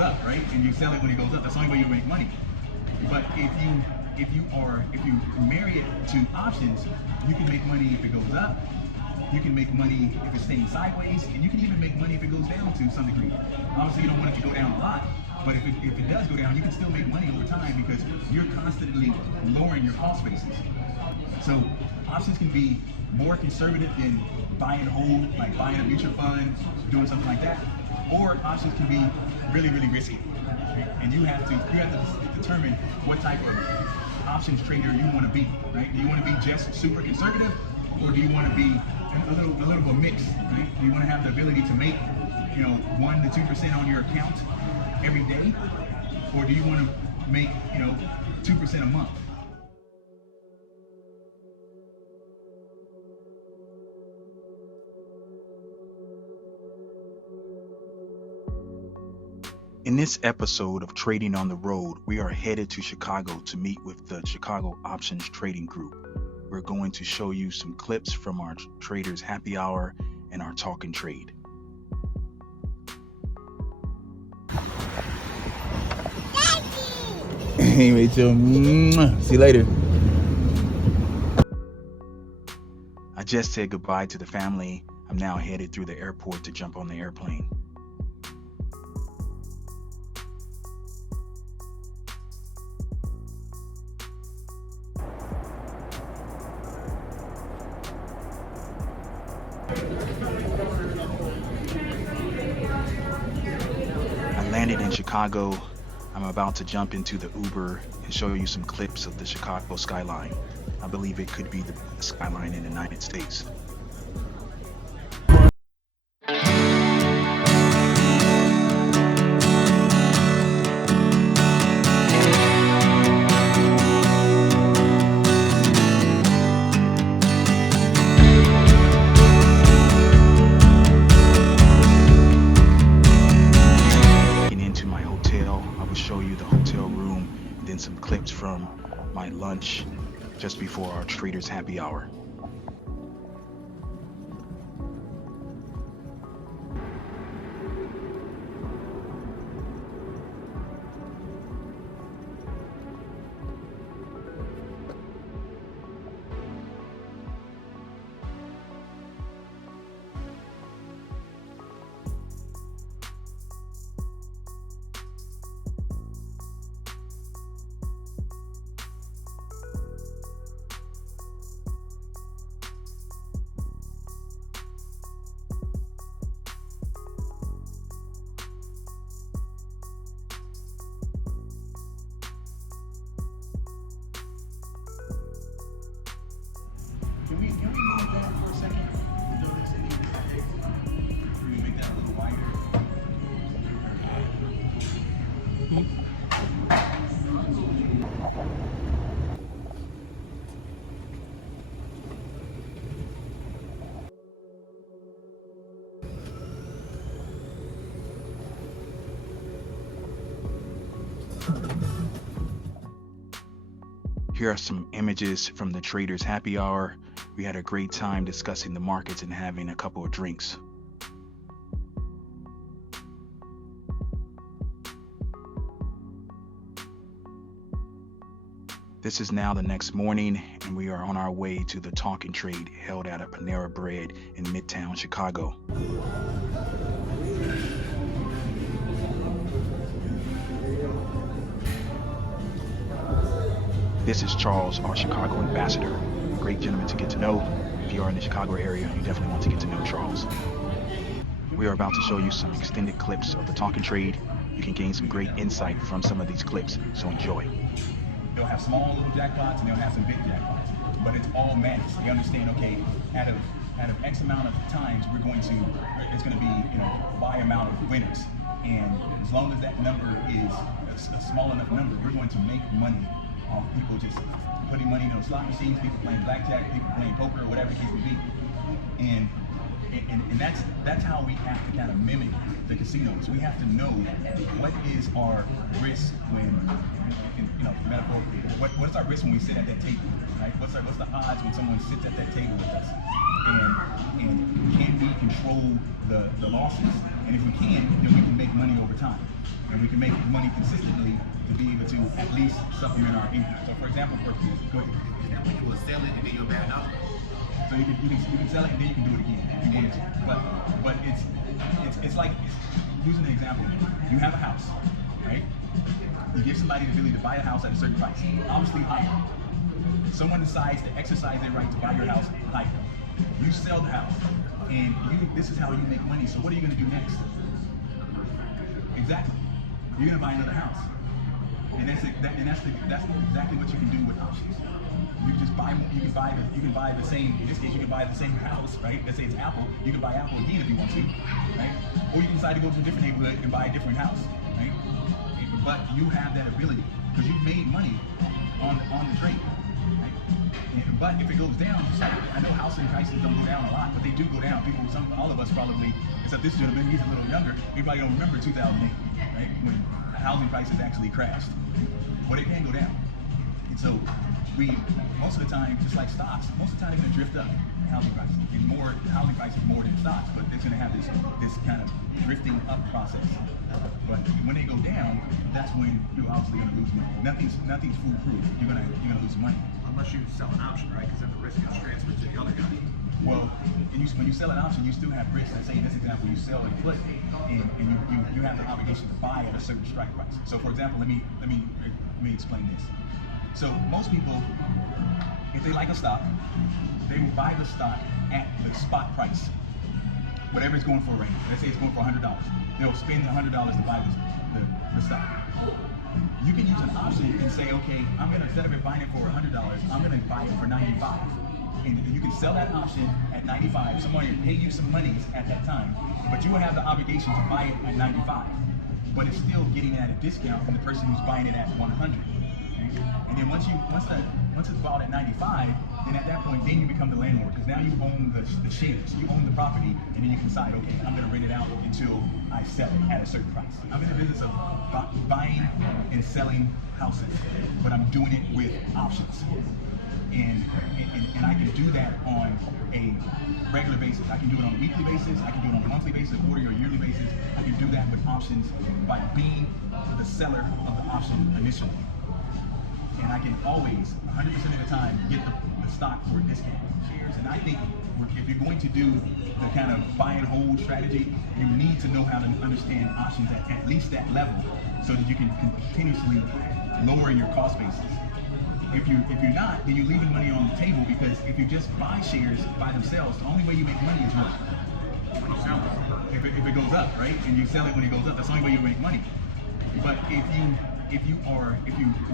goes up, right? And you sell it when it goes up. That's the only way you make money. But if you marry it to options, you can make money if it goes up. You can make money if it's staying sideways, and you can even make money if it goes down to some degree. Obviously, you don't want it to go down a lot, but if it does go down, you can still make money over time because you're constantly lowering your cost basis. So options can be more conservative than buying and hold, like buying a mutual fund, doing something like that. Or options can be really, really risky. Right? And you have to determine what type of options trader you want to be. Right? Do you want to be just super conservative, or do you want to be a little bit of a mix? Right? Do you want to have the ability to make 1 to 2% on your account every day, or do you want to make 2% a month? In this episode of Trading on the Road, we are headed to Chicago to meet with the Chicago Options Trading Group. We're going to show you some clips from our Traders Happy Hour and our Talk and Trade. Hey, Rachel. See you later. I just said goodbye to the family. I'm now headed through the airport to jump on the airplane. I landed in Chicago. I'm about to jump into the Uber and show you some clips of the Chicago skyline. I believe it could be the best skyline in the United States. Some clips from my lunch just before our Traders Happy Hour. Can we move that for a second? Can we make that a little wider? Here are some images from the Traders Happy Hour. We had a great time discussing the markets and having a couple of drinks. This is now the next morning, and we are on our way to the Talk and Trade held at a Panera Bread in Midtown Chicago. This is Charles, our Chicago ambassador. Great gentleman to get to know. If you are in the Chicago area, you definitely want to get to know Charles. We are about to show you some extended clips of the Talk and Trade. You can gain some great insight from some of these clips, so enjoy. They'll have small little jackpots and they'll have some big jackpots, but it's all managed. They understand, okay, out of X amount of times it's going to be, Y amount of winners. And as long as that number is a small enough number, you're going to make money off people just putting money in those slot machines, people playing blackjack, people playing poker, or whatever the case may be. And And that's how we have to kind of mimic the casinos. We have to know what is our risk when, metaphorically, what's our risk when we sit at that table, right? What's the odds when someone sits at that table with us? And can we control the losses? And if we can, then we can make money over time. And we can make money consistently to be able to at least supplement our income. So for example, go ahead. Is that when you will sell it and then you'll back out? So you can sell it and then you can do it again if you wanted to. But it's like, using an example, you have a house, right? You give somebody the ability to buy a house at a certain price, obviously higher. Someone decides to exercise their right to buy your house higher. You sell the house, and this is how you make money. So what are you going to do next? Exactly. You're going to buy another house, and that's exactly what you can do with options. You can just buy. You can buy the same. In this case, you can buy the same house, right? Let's say it's Apple. You can buy Apple again if you want to, right? Or you can decide to go to a different neighborhood and buy a different house, right? But you have that ability because you've made money on the trade, right? But if it goes down, just like, I know housing prices don't go down a lot, but they do go down. All of us probably, except this gentleman, he's a little younger. We probably don't remember 2008, right? When housing prices actually crashed. But it can go down. And so most of the time, just like stocks, most of the time they're going to drift up. Housing prices, housing prices more than stocks, but it's going to have this kind of drifting up process. But when they go down, that's when you're obviously going to lose money. Nothing's foolproof. You're gonna lose money. Unless you sell an option, right? Because then the risk is transferred to the other guy. Well, when you sell an option, you still have risk. Let's say in this example, you sell a put, and you have the obligation to buy at a certain strike price. So for example, let me explain this. So most people, if they like a stock, they will buy the stock at the spot price, whatever it's going for right now. Let's say it's going for $100. They'll spend $100 to buy the stock. You can use an option and say, okay, instead of buying it for $100, I'm going to buy it for $95. And you can sell that option at $95. Somebody will pay you some monies at that time, but you will have the obligation to buy it at $95. But it's still getting at a discount from the person who's buying it at $100. And then once it's bought at 95, then at that point, then you become the landlord, because now you own the shares, you own the property, and then you can decide, okay, I'm going to rent it out until I sell it at a certain price. I'm in the business of buying and selling houses, but I'm doing it with options. And I can do that on a regular basis. I can do it on a weekly basis. I can do it on a monthly basis, quarterly or yearly basis. I can do that with options by being the seller of the option initially. And I can always, 100% of the time, get the stock for a discount. And I think if you're going to do the kind of buy and hold strategy, you need to know how to understand options at least that level, so that you can continuously lower your cost basis. If you're not, then you're leaving money on the table, because if you just buy shares by themselves, the only way you make money is what? If it goes up, right? And you sell it when it goes up, that's the only way you make money. But if you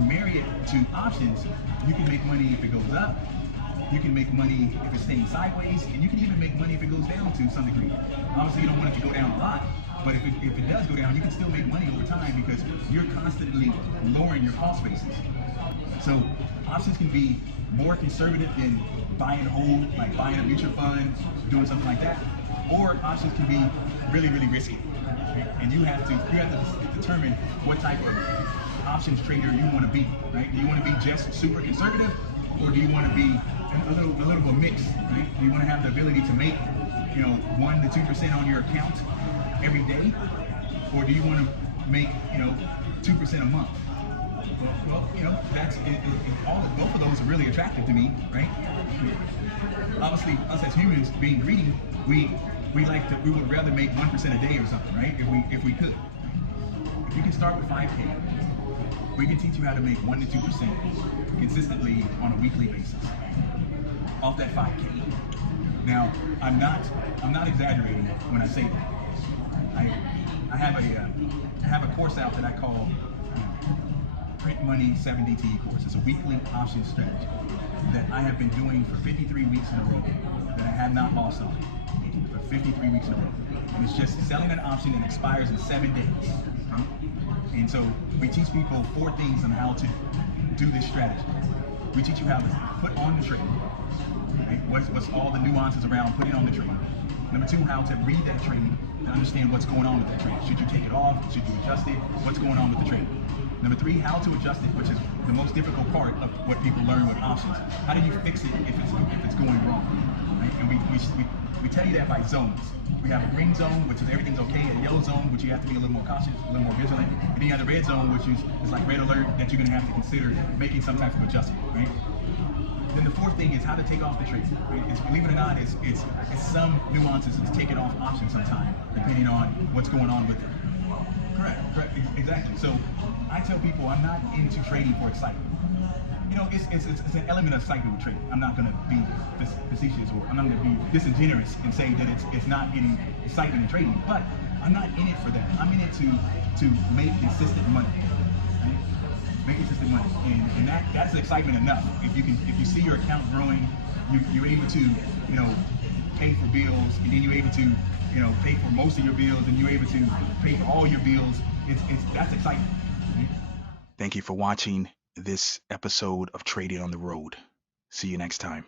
marry it to options, you can make money if it goes up. You can make money if it's staying sideways, and you can even make money if it goes down to some degree. Obviously, you don't want it to go down a lot, but if it does go down, you can still make money over time, because you're constantly lowering your cost basis. So options can be more conservative than buy and hold, like buying a mutual fund, doing something like that, or options can be really, really risky. Right? And you have to determine what type of options trader you want to be. Right? Do you want to be just super conservative, or do you want to be a little bit of a mix? Right? Do you want to have the ability to make 1 to 2% on your account every day, or do you want to make 2% a month? Well, that's both of those are really attractive to me, right? Obviously, us as humans, being greedy, we would rather make 1% a day or something, right? If we could. If you can start with 5K, we can teach you how to make 1 to 2% consistently on a weekly basis off that 5K. Now, I'm not exaggerating when I say that. I have a course out that I call Print Money 7DTE course. It's a weekly option strategy that I have been doing for 53 weeks in a row, that I have not lost on for 53 weeks in a row. And it's just selling an option that expires in 7 days. And so we teach people 4 things on how to do this strategy. We teach you how to put on the trade. Right? What's all the nuances around putting on the trade. Number two, how to read that trade and understand what's going on with that trade. Should you take it off? Should you adjust it? What's going on with the trade? Number three, how to adjust it, which is the most difficult part of what people learn with options. How do you fix it if it's going wrong? Right? And we tell you that by zones. We have a green zone, which is everything's okay, a yellow zone, which you have to be a little more cautious, a little more vigilant, and then you have the red zone, which is like red alert, that you're going to have to consider making some type of adjustment, right? Then the fourth thing is how to take off the trade. Right? Believe it or not, it's some nuances to take it off option sometime, depending on what's going on with it. Correct, exactly. So I tell people I'm not into trading for excitement. You know, it's an element of excitement with trading. I'm not going to be facetious, or I'm not going to be disingenuous and say that it's not any excitement in trading. But I'm not in it for that. I'm in it to make consistent money. Right? Make consistent money, and that's excitement enough. If you see your account growing, you're able to pay for bills, and then you're able to pay for most of your bills, and you're able to pay for all your bills. That's excitement. Right? Thank you for watching this episode of Trading on the Road. See you next time.